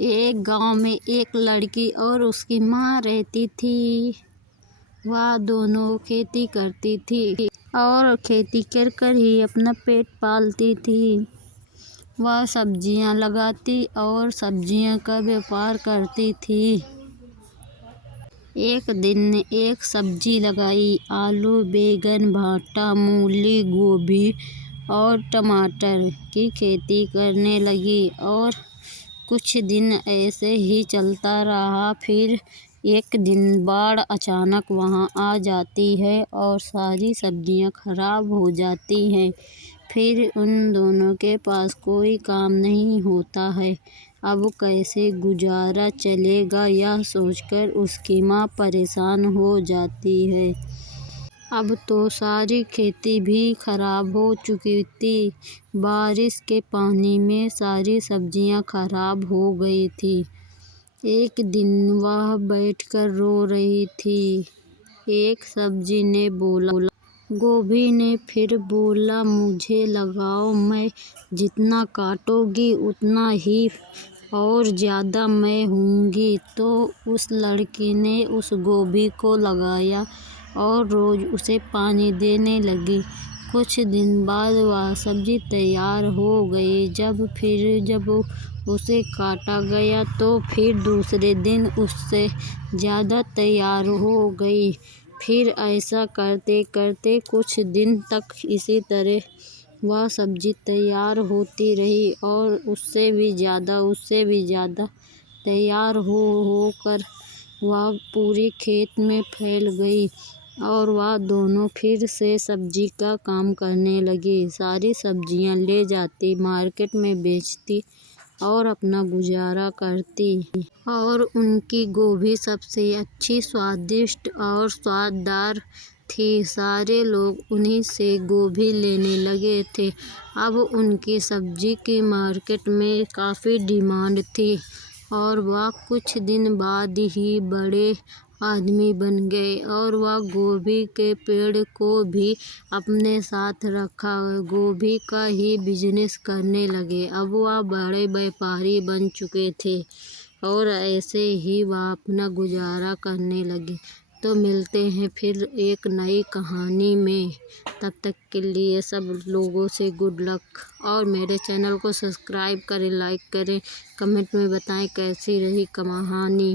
एक गांव में एक लड़की और उसकी माँ रहती थी। वह दोनों खेती करती थी और खेती कर कर ही अपना पेट पालती थी। वह सब्जियां लगाती और सब्जियों का व्यापार करती थी। एक दिन एक सब्जी लगाई। आलू, बैंगन, भाटा, मूली, गोभी और टमाटर की खेती करने लगी और कुछ दिन ऐसे ही चलता रहा। फिर एक दिन बाढ़ अचानक वहां आ जाती है और सारी सब्जियां खराब हो जाती हैं। फिर उन दोनों के पास कोई काम नहीं होता है। अब कैसे गुजारा चलेगा यह सोचकर उसकी माँ परेशान हो जाती है। अब तो सारी खेती भी खराब हो चुकी थी। बारिश के पानी में सारी सब्जियां खराब हो गई थी। एक दिन वह बैठकर रो रही थी। एक सब्जी ने बोला। गोभी ने फिर बोला, मुझे लगाओ, मैं जितना काटोगी उतना ही और ज़्यादा मैं होंगी। तो उस लड़की ने उस गोभी को लगाया और रोज़ उसे पानी देने लगी। कुछ दिन बाद वह सब्जी तैयार हो गई। जब उसे काटा गया तो फिर दूसरे दिन उससे ज़्यादा तैयार हो गई। फिर ऐसा करते करते कुछ दिन तक इसी तरह वह सब्जी तैयार होती रही और उससे भी ज़्यादा तैयार होकर वह पूरे खेत में फैल गई और वह दोनों फिर से सब्जी का काम करने लगी। सारी सब्जियां ले जाती, मार्केट में बेचती और अपना गुजारा करती। और उनकी गोभी सबसे अच्छी, स्वादिष्ट और स्वाददार थी। सारे लोग उन्हीं से गोभी लेने लगे थे। अब उनकी सब्जी की मार्केट में काफ़ी डिमांड थी और वह कुछ दिन बाद ही बड़े आदमी बन गए और वह गोभी के पेड़ को भी अपने साथ रखा, गोभी का ही बिजनेस करने लगे। अब वह बड़े व्यापारी बन चुके थे और ऐसे ही वह अपना गुजारा करने लगे। तो मिलते हैं फिर एक नई कहानी में। तब तक के लिए सब लोगों से गुड लक और मेरे चैनल को सब्सक्राइब करें, लाइक करें, कमेंट में बताएं कैसी रही कहानी।